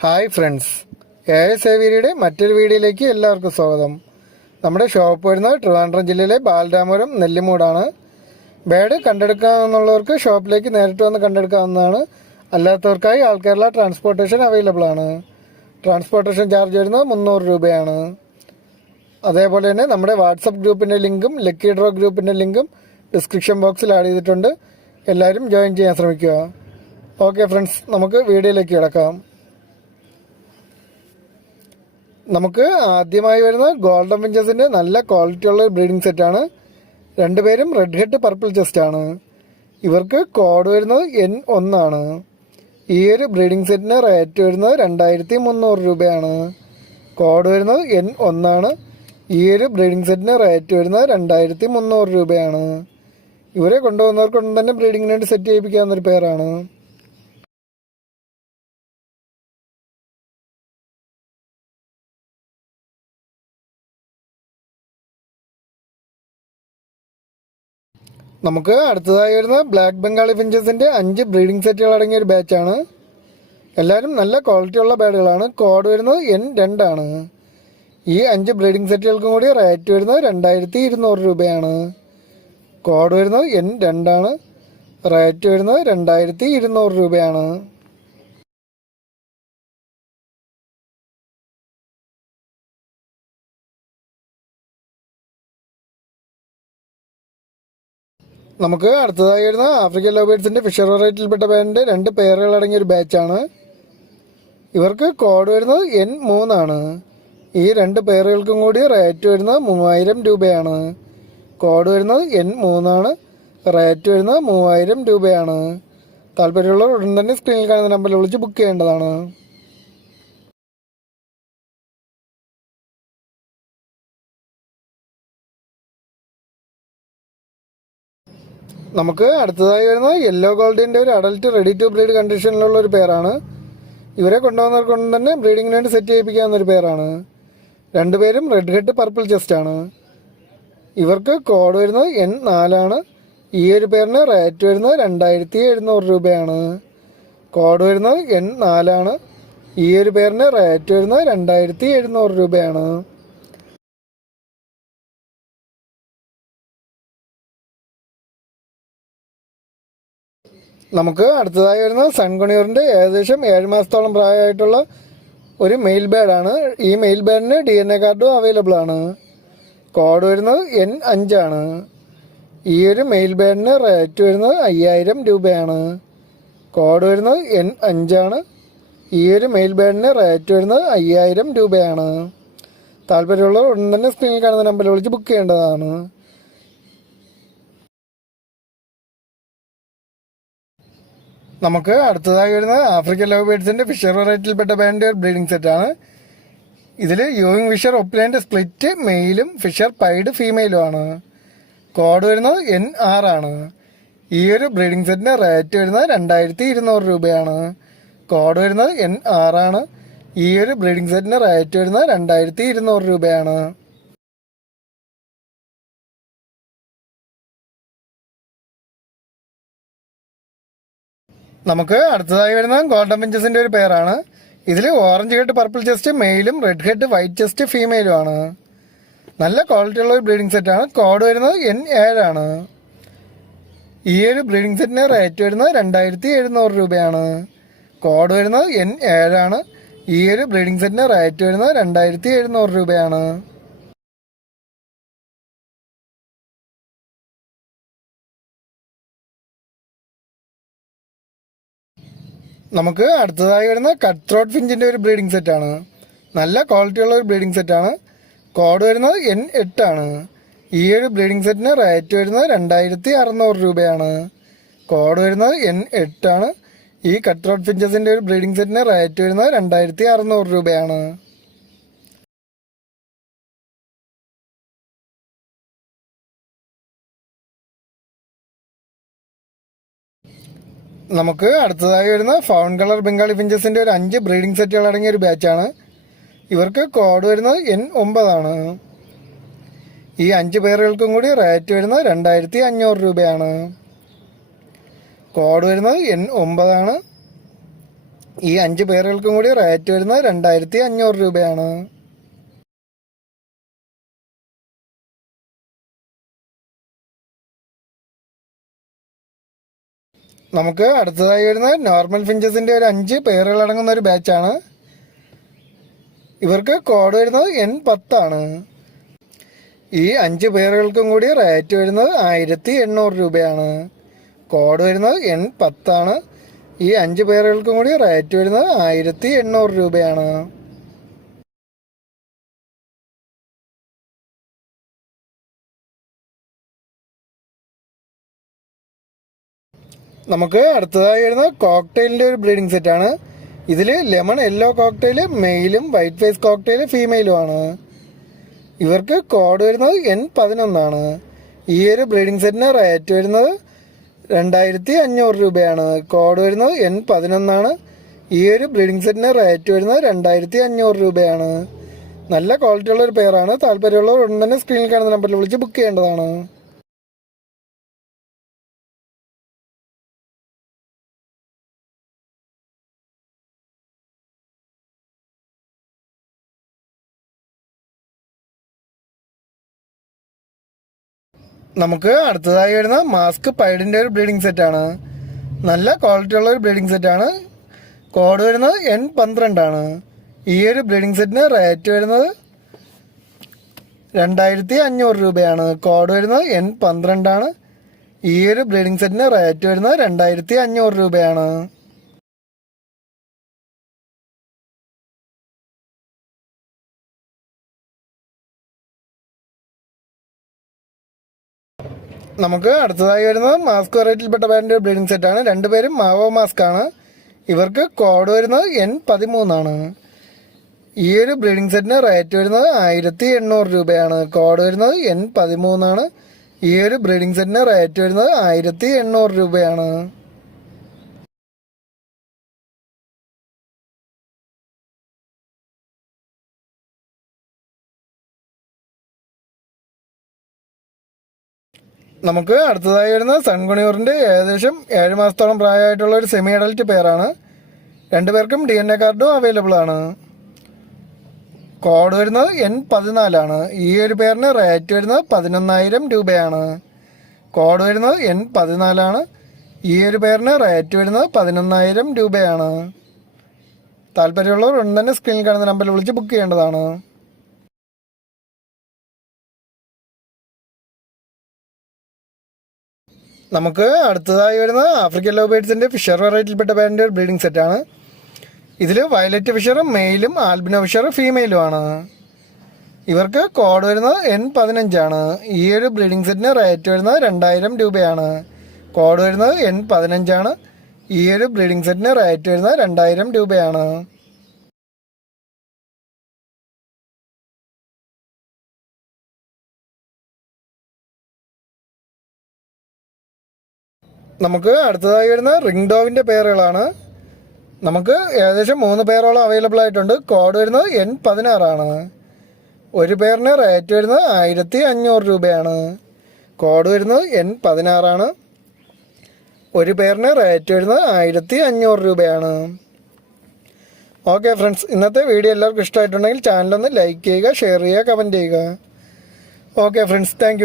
Hi friends. A സേവിയരുടെ മറ്റൊരു വീഡിയോയിലേക്ക് എല്ലാവർക്കും സ്വാഗതം. നമ്മുടെ ഷോപ്പ് വരുന്നത് ട്രിവാൻഡ്രം ജില്ലയിലെ ബാലരാമപുരം നെല്ലിമൂടാണ്. ബേഡ് കണ്ടെടുക്കാമെന്നുള്ളവർക്ക് ഷോപ്പിലേക്ക് നേരിട്ട് വന്ന് കണ്ടെടുക്കാവുന്നതാണ്. അല്ലാത്തവർക്കായി ആൾ ട്രാൻസ്പോർട്ടേഷൻ അവൈലബിൾ ആണ്. ട്രാൻസ്പോർട്ടേഷൻ ചാർജ് വരുന്നത് മുന്നൂറ് രൂപയാണ്. അതേപോലെ തന്നെ നമ്മുടെ വാട്സപ്പ് ഗ്രൂപ്പിന്റെ ലിങ്കും ലക്കി ഡ്രോ ഗ്രൂപ്പിന്റെ ലിങ്കും ഡിസ്ക്രിപ്ഷൻ ബോക്സിൽ ആഡ് ചെയ്തിട്ടുണ്ട്. എല്ലാവരും ജോയിൻ ചെയ്യാൻ ശ്രമിക്കുക. ഓക്കെ ഫ്രണ്ട്സ് നമുക്ക് വീഡിയോയിലേക്ക് കിടക്കാം. നമുക്ക് ആദ്യമായി വരുന്ന ഗോൾഡൻ വിഞ്ചസിന്റെ നല്ല ക്വാളിറ്റി ഉള്ള ബ്രീഡിംഗ് സെറ്റാണ് രണ്ടുപേരും റെഡ് ഹെഡ് പർപ്പിൾ ചെസ്റ്റ് ആണ്. ഇവർക്ക് കോഡ് വരുന്നത് എൻ ഒന്നാണ്. ഈ ഒരു ബ്രീഡിംഗ് സെറ്റിന് റേറ്റ് വരുന്നത് രണ്ടായിരത്തി മുന്നൂറ് രൂപയാണ്. കോഡ് വരുന്നത് എൻ ഒന്നാണ്. ഈ ഒരു ബ്രീഡിംഗ് സെറ്റിന് റേറ്റ് വരുന്നത് രണ്ടായിരത്തി മുന്നൂറ് രൂപയാണ്. ഇവരെ കൊണ്ടുവന്നവർക്കൊന്നും തന്നെ ബ്രീഡിങ്ങിന് വേണ്ടി സെറ്റ് ചെയ്യിപ്പിക്കാവുന്നൊരു പേരാണ് നമുക്ക് അടുത്തതായി വരുന്ന ബ്ലാക്ക് ബംഗാളി ഫിഞ്ചസിന്റെ അഞ്ച് ബ്രീഡിംഗ് സെറ്റുകൾ അടങ്ങിയ ഒരു ബാച്ചാണ് എല്ലാവരും നല്ല ക്വാളിറ്റി ഉള്ള ബാഡുകളാണ് കോഡ് വരുന്നത് എൻ രണ്ടാണ് ഈ അഞ്ച് ബ്രീഡിംഗ് സെറ്റുകൾക്കും കൂടി റേറ്റ് വരുന്നത് രണ്ടായിരത്തി ഇരുന്നൂറ് രൂപയാണ്. കോഡ് വരുന്നത് എൻ രണ്ടാണ് റേറ്റ് വരുന്നത് രണ്ടായിരത്തി ഇരുന്നൂറ് രൂപയാണ്. നമുക്ക് അടുത്തതായി വരുന്ന ആഫ്രിക്കൻ ലോബേഡ്സിന്റെ ഫിഷർ വെറൈറ്റിയിൽപ്പെട്ട ബാൻഡ് രണ്ട് പേരുകൾ അടങ്ങിയ ഒരു ബാച്ചാണ് ഇവർക്ക് കോഡ് വരുന്നത് എൻ മൂന്നാണ്. ഈ രണ്ട് പേരുകൾക്കും കൂടി റേറ്റ് വരുന്നത് മൂവായിരം രൂപയാണ്. കോഡ് വരുന്നത് എൻ മൂന്നാണ്. റേറ്റ് വരുന്നത് മൂവായിരം രൂപയാണ്. താല്പര്യമുള്ളവർ ഉടൻ തന്നെ സ്ക്രീനിൽ കാണുന്ന നമ്പറിൽ വിളിച്ച് ബുക്ക് ചെയ്യേണ്ടതാണ്. നമുക്ക് അടുത്തതായി വരുന്നത് യെല്ലോ ഗോൾഡിന്റെ ഒരു അഡൽട്ട് റെഡി ടു ബ്രീഡ് കണ്ടീഷനിലുള്ള ഒരു പേരാണ് ഇവരെ കൊണ്ടുവന്നവർക്കൊന്നും തന്നെ ബ്രീഡിങ്ങിന് വേണ്ടി സെറ്റ് ചെയ്യിപ്പിക്കാവുന്ന ഒരു പേരാണ് രണ്ടുപേരും റെഡ് ഹെഡ് പർപ്പിൾ ചെസ്റ്റ് ആണ്. ഇവർക്ക് കോഡ് വരുന്നത് എൻ നാലാണ് ഈ ഒരു പേരിന് റേറ്റ് വരുന്നത് രണ്ടായിരത്തി എഴുന്നൂറ് രൂപയാണ്. കോഡ് വരുന്നത് എൻ നാലാണ് ഈ ഒരു പേരിന് റേറ്റ് വരുന്നത് രണ്ടായിരത്തി എഴുന്നൂറ് രൂപയാണ്. നമുക്ക് അടുത്തതായി വരുന്നത് സൺകുണിയൂറിന്റെ ഏകദേശം ഏഴ് മാസത്തോളം പ്രായമായിട്ടുള്ള ഒരു മെയിൽ ബാഡാണ് ഈ മെയിൽ ബാഡിന് ഡി എൻ എ കാർഡും അവൈലബിൾ ആണ്. കോഡ് വരുന്നത് എൻ അഞ്ചാണ് ഈ ഒരു മെയിൽ ബാഡിന് റേറ്റ് വരുന്നത് അയ്യായിരം രൂപയാണ്. കോഡ് വരുന്നത് എൻ അഞ്ചാണ് ഈ ഒരു മെയിൽ ബാഡിന് റേറ്റ് വരുന്നത് അയ്യായിരം രൂപയാണ്. താല്പര്യമുള്ളവർ ഉടൻ തന്നെ സ്ക്രീനിൽ കാണുന്ന നമ്പറിൽ വിളിച്ച് ബുക്ക് ചെയ്യേണ്ടതാണ്. നമുക്ക് അടുത്തതായി വരുന്നത് ആഫ്രിക്കൻ ലവ് ബേഡ്സിന്റെ ഫിഷർ വെറൈറ്റിയിൽപ്പെട്ട ബാൻഡ് ബ്രീഡിംഗ് സെറ്റാണ് ഇതിൽ യൂയിങ് ഫിഷർ ഒപ്പിലാൻഡ് സ്പ്ലിറ്റ് മെയിലും ഫിഷർ പൈഡ് ഫീമെയിലും ആണ്. കോഡ് വരുന്നത് എൻ ആർ ആണ്. ഈ ഒരു ബ്രീഡിംഗ് സെറ്റിന്റെ റേറ്റ് വരുന്നത് രണ്ടായിരത്തി ഇരുന്നൂറ് രൂപയാണ്. കോഡ് വരുന്നത് എൻ ആറാണ് ഈ ഒരു ബ്രീഡിംഗ് സെറ്റിന്റെ റേറ്റ് വരുന്നത് രണ്ടായിരത്തി ഇരുന്നൂറ് രൂപയാണ്. നമുക്ക് അടുത്തതായി വരുന്ന ഗോൾഡൻ പിഞ്ചസിന്റെ ഒരു പേരാണ് ഇതിൽ ഓറഞ്ച് ഹെഡ് പർപ്പിൾ ചെസ്റ്റ് മെയിലും റെഡ് ഹെഡ് വൈറ്റ് ചെസ്റ്റ് ഫീമെയിലും ആണ്. നല്ല ക്വാളിറ്റി ഉള്ള ഒരു ബ്രീഡിംഗ് സെറ്റ് ആണ്. കോഡ് വരുന്നത് എൻ ഏഴാണ് ഈ ഒരു ബ്രീഡിംഗ് സെറ്റിന് റേറ്റ് വരുന്നത് രണ്ടായിരത്തി എഴുന്നൂറ് രൂപയാണ്. കോഡ് വരുന്നത് എൻ ഏഴാണ് ഈ ഒരു ബ്രീഡിംഗ് സെറ്റിന് റേറ്റ് വരുന്നത് രണ്ടായിരത്തി എഴുന്നൂറ് രൂപയാണ്. നമുക്ക് അടുത്തതായി വരുന്ന കട്ട് ത്രോട്ട് ഫിഞ്ചിന്റെ ഒരു ബ്രീഡിംഗ് സെറ്റാണ് നല്ല ക്വാളിറ്റി ഉള്ള ഒരു ബ്രീഡിംഗ് സെറ്റാണ് കോഡ് വരുന്നത് എൻ എട്ടാണ് ഈ ഒരു ബ്രീഡിംഗ് സെറ്റിന് റേറ്റ് വരുന്നത് രണ്ടായിരത്തി അറുന്നൂറ് രൂപയാണ്. കോഡ് വരുന്നത് എൻ എട്ടാണ് ഈ കട്ട് ത്രോട്ട് ഫിഞ്ചസിന്റെ ഒരു ബ്രീഡിംഗ് സെറ്റിന് റേറ്റ് വരുന്നത് രണ്ടായിരത്തി അറുന്നൂറ് രൂപയാണ്. നമുക്ക് അടുത്തതായി വരുന്ന ഫൗൺ കളർ ബംഗാളി ഫിഞ്ചസിന്റെ ഒരു അഞ്ച് ബ്രീഡിംഗ് സെറ്റുകൾ അടങ്ങിയ ഒരു ബാച്ചാണ്. ഇവർക്ക് കോഡ് വരുന്നത് എൻ ഒമ്പതാണ്. ഈ അഞ്ച് പേരുകൾക്കും കൂടി റേറ്റ് വരുന്നത് രണ്ടായിരത്തി അഞ്ഞൂറ് രൂപയാണ്. കോഡ് വരുന്നത് എൻ ഒമ്പതാണ്. ഈ അഞ്ച് പേരുകൾക്കും കൂടി റേറ്റ് വരുന്നത് രണ്ടായിരത്തി അഞ്ഞൂറ് രൂപയാണ്. നമുക്ക് അടുത്തതായി വരുന്ന നോർമൽ ഫിഞ്ചസിന്റെ ഒരു അഞ്ച് പേരുകൾ അടങ്ങുന്ന ഒരു ബാച്ചാണ് ഇവർക്ക് കോഡ് വരുന്നത് എൻ പത്താണ് ഈ അഞ്ച് പേരുകൾക്കും കൂടി റേറ്റ് വരുന്നത് ആയിരത്തി എണ്ണൂറ് രൂപയാണ്. കോഡ് വരുന്നത് എൻ പത്താണ് ഈ അഞ്ച് പേരുകൾക്കും കൂടി റേറ്റ് വരുന്നത് ആയിരത്തി എണ്ണൂറ് രൂപയാണ്. നമുക്ക് അടുത്തതായി വരുന്ന കോക്ടെയിലിന്റെ ഒരു ബ്രീഡിംഗ് സെറ്റ് ആണ്. ഇതിൽ ലെമൺ യെല്ലോ കോക്ടെയിൽ മെയിലും വൈറ്റ് ഫേസ് കോക്ടെയിൽ ഫീമെയിലും ആണ്. ഇവർക്ക് കോഡ് വരുന്നത് എൻ പതിനൊന്നാണ്. ഈ ഒരു ബ്രീഡിംഗ് സെറ്റിന് റേറ്റ് വരുന്നത് രണ്ടായിരത്തി അഞ്ഞൂറ് രൂപയാണ്. കോഡ് വരുന്നത് എൻ പതിനൊന്നാണ്. ഈ ഒരു ബ്രീഡിംഗ് സെറ്റിന് റേറ്റ് വരുന്നത് രണ്ടായിരത്തി അഞ്ഞൂറ് രൂപയാണ്. നല്ല ക്വാളിറ്റി ഉള്ള ഒരു പെയറാണ് താല്പര്യമുള്ളവർ ഉടൻ തന്നെ സ്ക്രീനിൽ കാണുന്ന നമ്പറിൽ വിളിച്ച് ബുക്ക് ചെയ്യേണ്ടതാണ്. നമുക്ക് അടുത്തതായി വരുന്ന മാസ്ക് പൈഡിന്റെ ഒരു ബ്ലീഡിങ് സെറ്റാണ് നല്ല ക്വാളിറ്റി ഉള്ള ഒരു ബ്ലീഡിങ് സെറ്റാണ് കോഡ് വരുന്നത് എൻ പന്ത്രണ്ടാണ് ഈ ഒരു ബ്ലീഡിങ് സെറ്റിന് റേറ്റ് വരുന്നത് രണ്ടായിരത്തി അഞ്ഞൂറ് രൂപയാണ്. കോഡ് വരുന്നത് എൻ പന്ത്രണ്ടാണ് ഈ ഒരു ബ്ലീഡിങ് സെറ്റിന് റേറ്റ് വരുന്നത് രണ്ടായിരത്തി അഞ്ഞൂറ് രൂപയാണ്. നമുക്ക് അടുത്തതായി വരുന്നത് മാസ്ക് വെറൈറ്റിയിൽപ്പെട്ട ബാൻഡ് സെറ്റ് സെറ്റാണ് രണ്ടുപേരും മാവോ മാസ്ക് ആണ്. ഇവർക്ക് കോഡ് വരുന്നത് എൻ പതിമൂന്നാണ് ഈ ഒരു ബ്ലീഡിംഗ് സെറ്റിന് റേറ്റ് വരുന്നത് ആയിരത്തി എണ്ണൂറ് രൂപയാണ്. കോഡ് വരുന്നത് എൻ പതിമൂന്നാണ് ഈ ഒരു ബ്രീഡിംഗ് സെറ്റിന് റേറ്റ് വരുന്നത് ആയിരത്തി എണ്ണൂറ് രൂപയാണ്. നമുക്ക് അടുത്തതായി വരുന്ന സൺകുണിയൂറിന്റെ ഏകദേശം ഏഴ് മാസത്തോളം പ്രായമായിട്ടുള്ള ഒരു സെമി അഡൽറ്റ് പെയറാണ് രണ്ടുപേർക്കും ഡി എൻ എ കാർഡും അവൈലബിൾ ആണ്. കോഡ് വരുന്നത് എൻ പതിനാലാണ് ഈ ഒരു പേരിന് റേറ്റ് വരുന്നത് പതിനൊന്നായിരം രൂപയാണ്. കോഡ് വരുന്നത് എൻ പതിനാലാണ് ഈ ഒരു പേരിന് റേറ്റ് വരുന്നത് പതിനൊന്നായിരം രൂപയാണ്. താല്പര്യമുള്ളവർ ഉടൻ തന്നെ സ്ക്രീനിൽ കാണുന്ന നമ്പറിൽ വിളിച്ച് ബുക്ക് ചെയ്യേണ്ടതാണ്. നമുക്ക് അടുത്തതായി വരുന്ന ആഫ്രിക്കൻ ലോ ബേഡ്സിന്റെ ഫിഷർ വെറൈറ്റിയിൽപ്പെട്ട ബാൻഡ് ബ്രീഡിംഗ് സെറ്റാണ് ഇതിൽ വയലറ്റ് ഫിഷറും മെയിലും ആൽബിനോ ഫിഷർ ഫീമെയിലും ആണ്. ഇവർക്ക് കോഡ് വരുന്നത് എൻ പതിനഞ്ചാണ് ഈ ഒരു ബ്രീഡിംഗ് സെറ്റിന് റേറ്റ് വരുന്നത് രണ്ടായിരം രൂപയാണ്. കോഡ് വരുന്നത് എൻ പതിനഞ്ചാണ് ഈ ഒരു ബ്രീഡിംഗ് സെറ്റിന് റേറ്റ് വരുന്നത് രണ്ടായിരം രൂപയാണ്. നമുക്ക് അടുത്തതായി വരുന്ന റിംഗ് ഡോവിന്റെ പേരുകളാണ് നമുക്ക് ഏകദേശം മൂന്ന് പേരോളം അവൈലബിൾ ആയിട്ടുണ്ട്. കോഡ് വരുന്നത് എൻ പതിനാറാണ് ഒരു പേരിന് റേറ്റ് വരുന്നത് ആയിരത്തി അഞ്ഞൂറ് രൂപയാണ്. കോഡ് വരുന്നത് എൻ പതിനാറാണ് ഒരു പേരിന് റേറ്റ് വരുന്നത് ആയിരത്തി അഞ്ഞൂറ് രൂപയാണ്. ഓക്കെ ഫ്രണ്ട്സ് ഇന്നത്തെ വീഡിയോ എല്ലാവർക്കും ഇഷ്ടമായിട്ടുണ്ടെങ്കിൽ ചാനലൊന്ന് ലൈക്ക് ചെയ്യുക ഷെയർ ചെയ്യുക കമന്റ് ചെയ്യുക. Okay friends thank